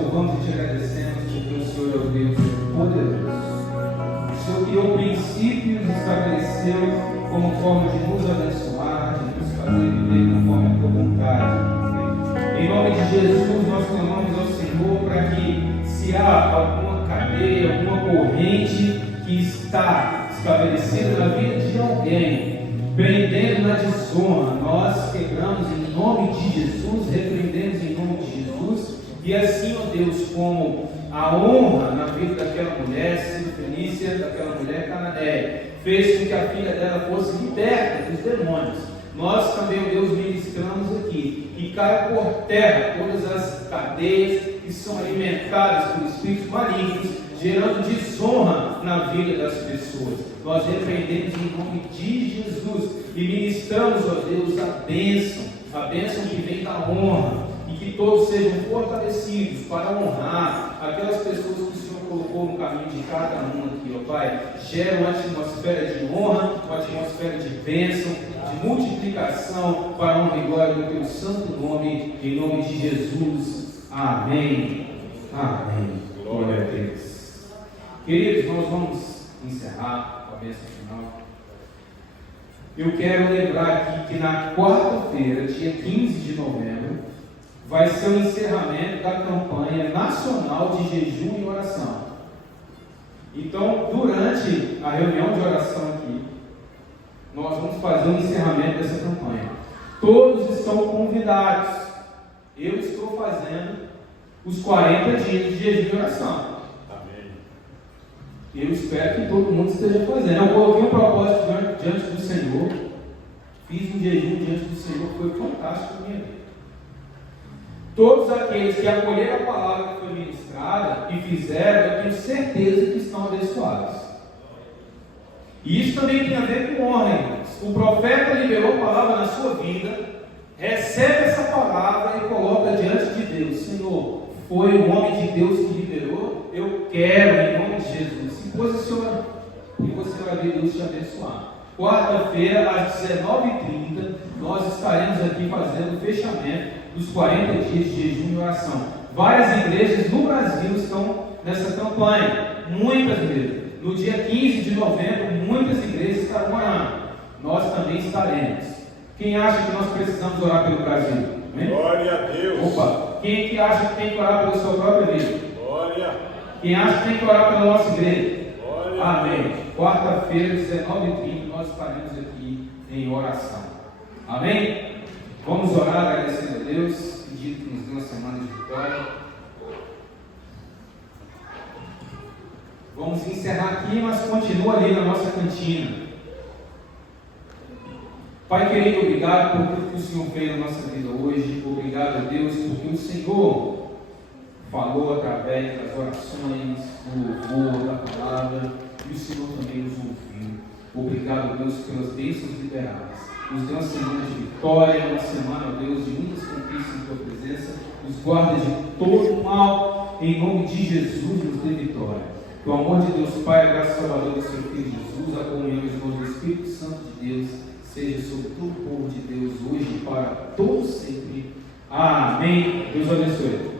louvamos e te agradecemos porque o Senhor é o Deus poderoso. O Senhor criou princípios e estabeleceu como forma de nos abençoar, de nos fazer viver conforme a tua vontade. Em nome de Jesus, nós clamamos ao Senhor para que, se há alguma cadeia, alguma corrente que está estabelecida na vida de alguém, prendendo na desonra, nós quebramos em nome de Jesus, repreendemos em nome de Jesus, e assim, ó Deus, como a honra na vida daquela mulher, Sírio-Fenícia, daquela mulher cananeia, fez com que a filha dela fosse liberta dos demônios. Nós também, ó Deus, ministramos aqui, e caia por terra todas as cadeias que são alimentadas por espíritos malignos, gerando desonra na vida das pessoas. Nós repreendemos em nome de Jesus e ministramos, ó Deus, a bênção que vem da honra, e que todos sejam fortalecidos para honrar aquelas pessoas que o Senhor colocou no caminho de cada um aqui, ó Pai. Gera uma atmosfera de honra, uma atmosfera de bênção, de multiplicação para a honra e glória do teu santo nome, em nome de Jesus. Amém. Amém. Glória a Deus. Queridos, nós vamos encerrar com a bênção final. Eu quero lembrar aqui que na quarta-feira, dia 15 de novembro, vai ser o encerramento da campanha nacional de jejum e oração. Então, durante a reunião de oração aqui, nós vamos fazer o encerramento dessa campanha. Todos estão convidados. Eu estou fazendo os 40 dias de jejum e oração. Eu espero que todo mundo esteja fazendo. Eu coloquei um propósito diante do Senhor, fiz um jejum diante do Senhor, foi fantástico na minha vida. Todos aqueles que acolheram a palavra que foi ministrada e fizeram, eu tenho certeza que estão abençoados. E isso também tem a ver com honra, irmãos. O profeta liberou a palavra na sua vida, recebe essa palavra e coloca diante de Deus: Senhor, foi o homem de Deus que liberou, eu quero, em nome de Jesus. Se posiciona e você vai ver Deus te abençoar. Quarta-feira, às 19h30, nós estaremos aqui fazendo o fechamento dos 40 dias de jejum e oração. Várias igrejas no Brasil estão nessa campanha, muitas mesmo. No dia 15 de novembro, muitas igrejas estarão orando. Nós também estaremos. Quem acha que nós precisamos orar pelo Brasil? Amém? Glória a Deus. Opa! Quem que acha que tem que orar pela sua própria vida? Glória. Quem acha que tem que orar pela nossa igreja? Glória. Amém. Quarta-feira, 19h30, nós estaremos aqui em oração. Amém? Vamos orar agradecendo a Deus, pedindo que nos dê uma semana de vitória. Vamos encerrar aqui, mas continua ali na nossa cantina. Pai querido, obrigado por tudo que o Senhor fez na nossa vida hoje. Obrigado a Deus, porque o Senhor falou através das orações, do louvor, da palavra, e o Senhor também nos ouviu. Obrigado, Deus, pelas bênçãos liberadas. Nos dê uma semana de vitória, uma semana, Deus, de muitas conquistas em Tua presença. Nos guarda de todo mal, em nome de Jesus, nos dê vitória. Que o amor de Deus Pai, a graça salvadora do Seu Filho Jesus, a comunhão e os dons do Espírito Santo de Deus, seja sobre todo o povo de Deus, hoje e para todos sempre. Amém. Deus abençoe.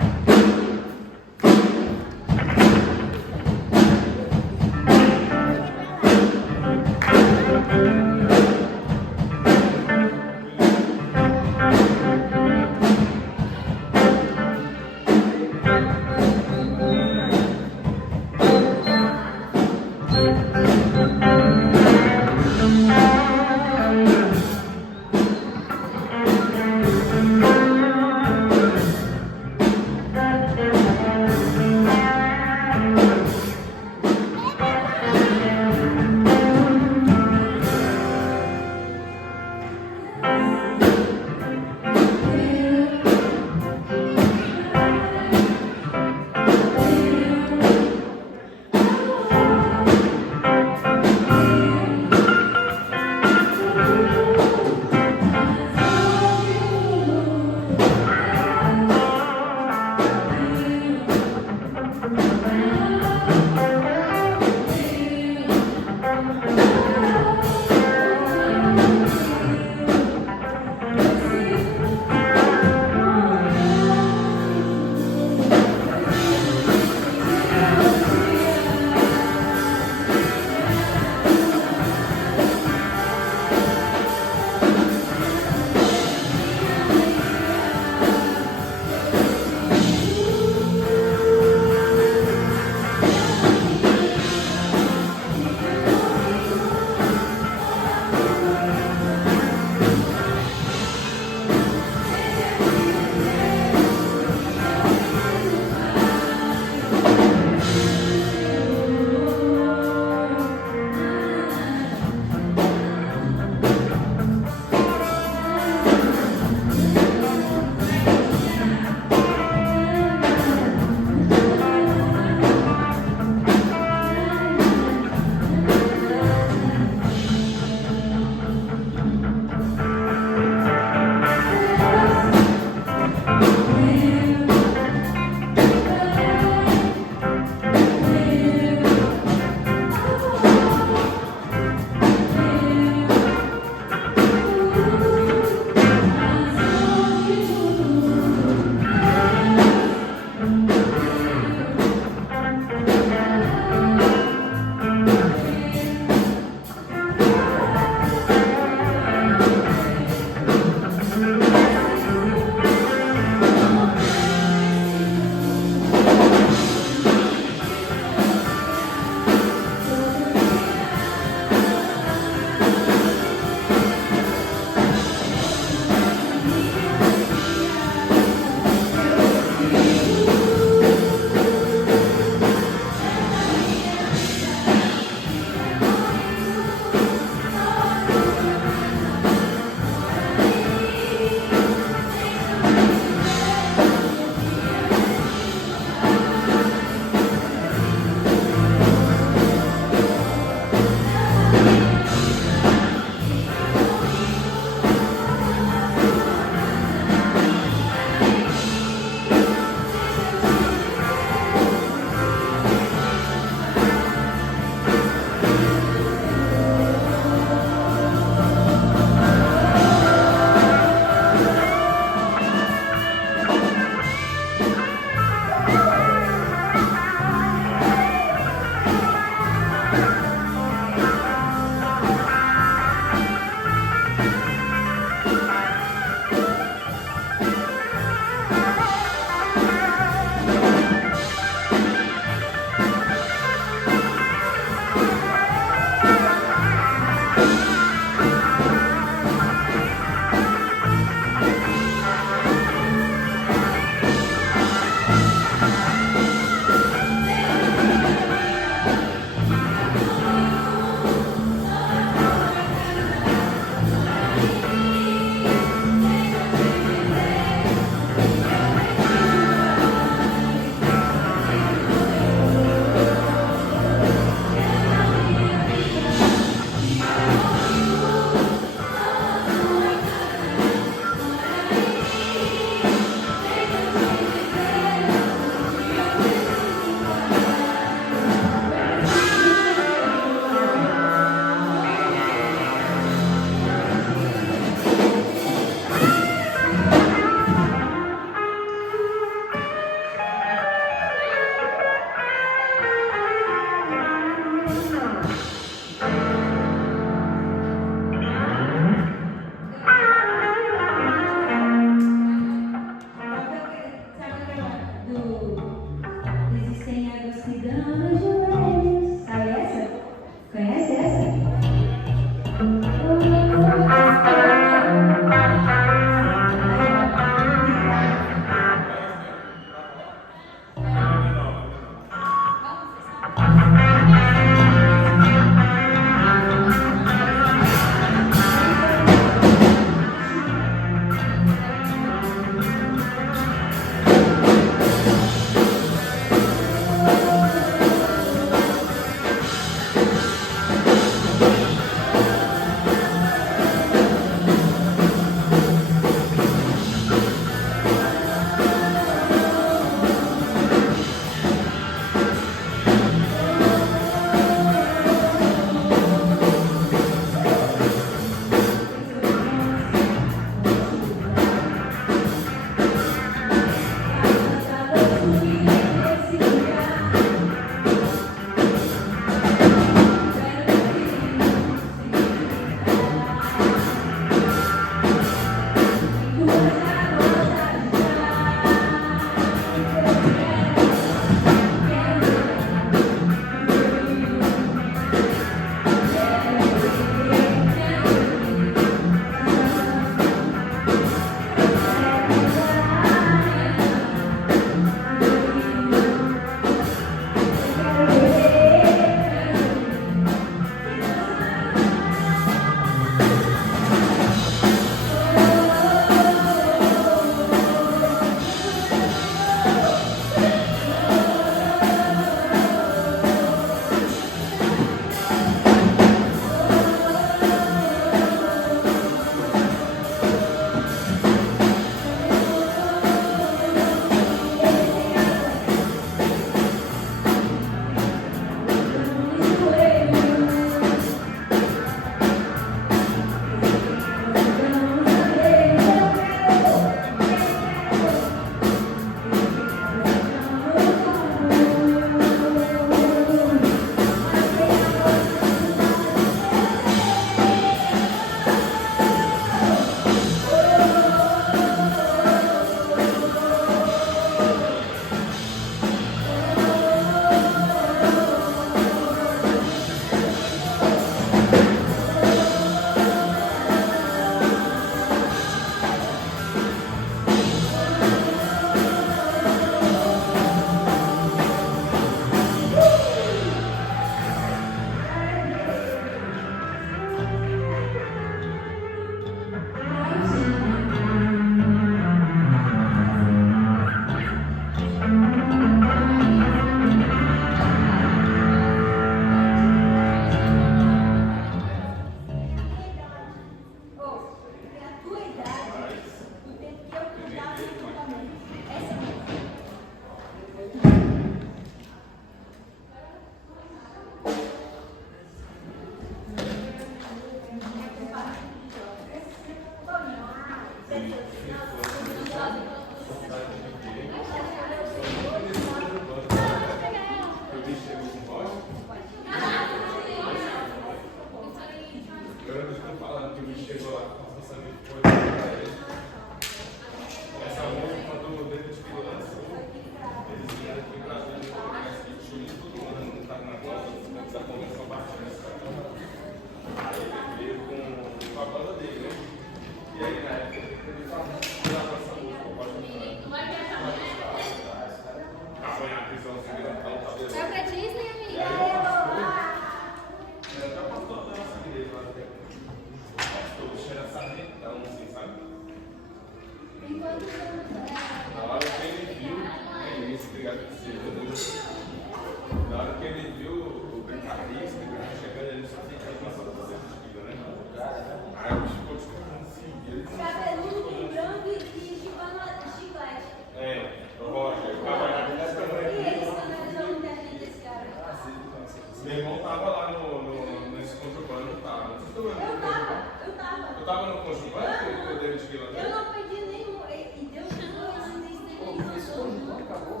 Eu tava no conjugante, o David Guilherme? Eu não perdi nenhum. E Deus usou esse conjugante. Acabou.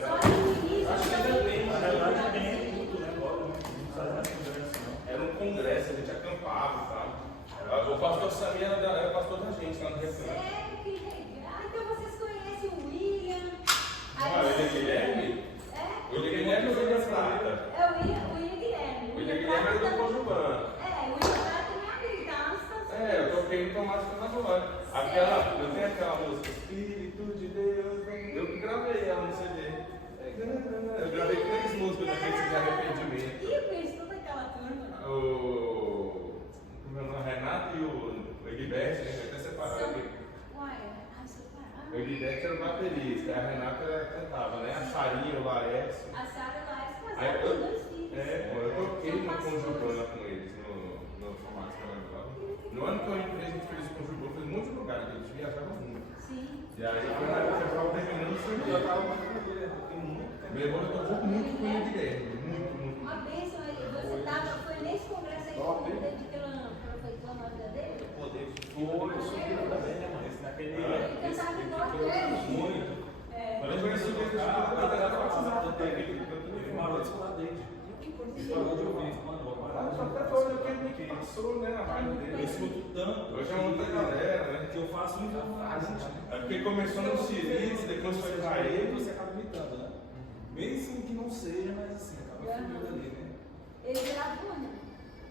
Só que no início. Acho que ainda tem. Na verdade, tem tudo, né? Agora não faz mais congresso, não. Era um congresso, a gente acampava e tal. O pastor Samir era pastor da gente lá no Recanto. Sério, que legal. Então vocês conhecem o William. Ah, o William Guilherme? É? O William Guilherme ou o William Prata? É o William Guilherme. O William Guilherme era do conjugante. É, o William Prata é minha criança. Eu toquei no Tomás Canabolante. Eu tenho aquela música, Espírito de Deus. Eu que gravei ela no CD. Eu gravei 3 músicas daquele de arrependimento. E eu conheço toda aquela turma. O Renato e o Egberto, né? Até separaram aqui. Uai, separaram. O Egberto era o baterista, a Renata cantava, né? A Sarinha, o Laércio. A Sara e o Laércio Aí casaram com 2 filhos. eu toquei São no pastores. Conjugana com eles, no formato carnaval. No ano que eu entrei, a gente fez o Conjugana, fez muitos lugares, a gente viajava muito. Sim. E aí, quando eu estava terminando o serviço, eu estava muito tempo. Meu irmão tocou muito com o Guilherme, muito. Uma bênção, você tava, foi nesse congresso aí que o Delan aproveitou a vida dele? Foi, subiram também, né, mãe? Esse naquele. Ele cantava igual dele. Muito. É. Quando eu conheci o Deus, ele marou de escolar dele. Ele parou de ouvir, mano, vou parar. Só até foi o que ele passou, né, na rádio Eu dele. escuto tanto. Hoje é outra galera, né? Que eu faço muito mais. É porque começou no Sirius, depois foi pra ele. Você acaba imitando, né? Mesmo que não seja, mas assim, acaba fluindo ali, né? Ele gravou, né?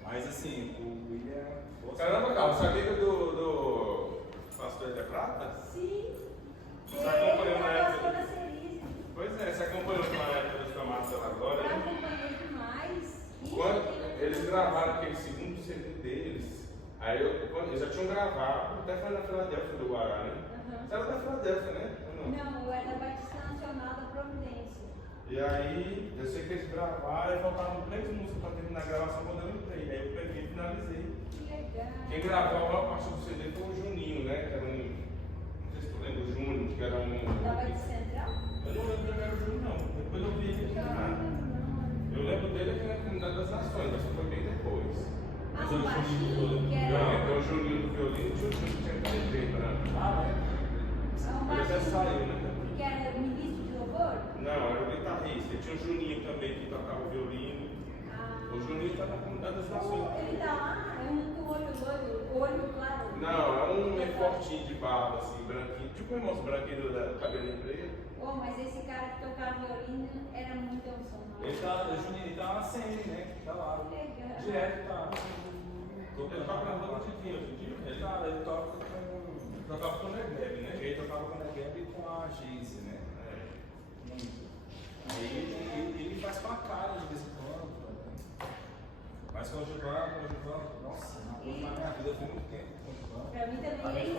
Mas assim, o William. Caramba, Carlos, sabia do Pastor de Prata? Sim. Você acompanhou na Ele época? gostou da Cerise. Pois é, você acompanhou na época dos tomates da Glória? Eu Né? acompanhei demais. Quando eles gravaram aquele segundo CD deles, aí eles já tinham gravado, até foi na Filadélfia do Guará, né? Você era da Filadélfia, né? Ou não? Não, eu era da Batista Nacional da Providência. E aí, eu sei que eles gravaram, e faltavam 3 músicas para terminar a gravação quando eu entrei. Aí eu peguei e finalizei. Que legal. Quem gravou a maior parte do CD foi o Juninho, né? Que era um. Não sei se tu lembra, o Júnior, que era um. Da Batista Central? Eu não lembro quem era o Júnior, não. Depois eu vi ele aqui na. Eu lembro dele aqui na Comunidade das Nações, mas isso foi bem depois. Ah, o baixinho, que era... Não, o Juninho do violino e o Juninho que tinha que né? Ah, é? O Ele até baixinho, saiu, né? que era o ministro de louvor? Não, era o guitarrista. E tinha o Juninho também que tocava o violino. Ah. O Juninho está na Comunidade das Nações. Ele tá lá, é um com olho loiro, olho claro. Não, é um meio fortinho de barba, assim, branquinho. Tipo o irmão branquinho do cabelinho preto. Oh, mas esse cara que tocava violino era muito emocionante. Ele tá, o Juninho, ele tá na CN, né? Tá lá. Legal. Direto, tá. Ele toca na banda de dia hoje em dia? Ele tá, ele toca com. Tocava com o Negev, né? Ele tocava com a Negev e com a Geise, né? Muito. Aí ele faz com a cara de vez em quando. Mas com o Gilvan, nossa, na minha vida foi muito tempo com o Gilvan. Pra mim também, A gente ele